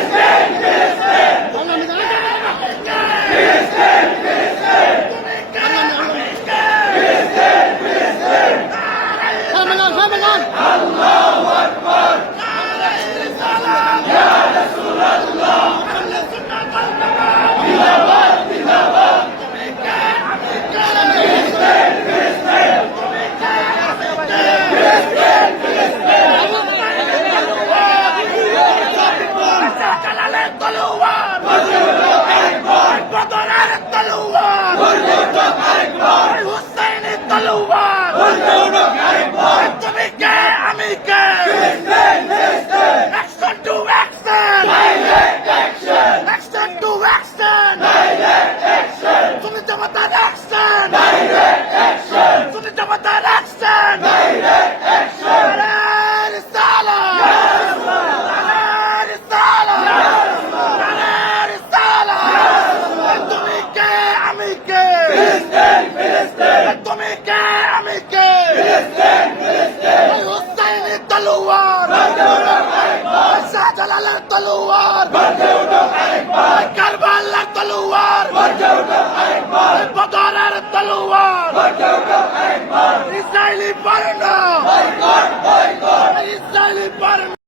Presidente! Aleluia! তলোয়ার। শাহজালালের তলোয়ার। কারবালার তলোয়ার। বদরের তলোয়ার। ইসরায়েলি পারে না ইসরায়েলি পারে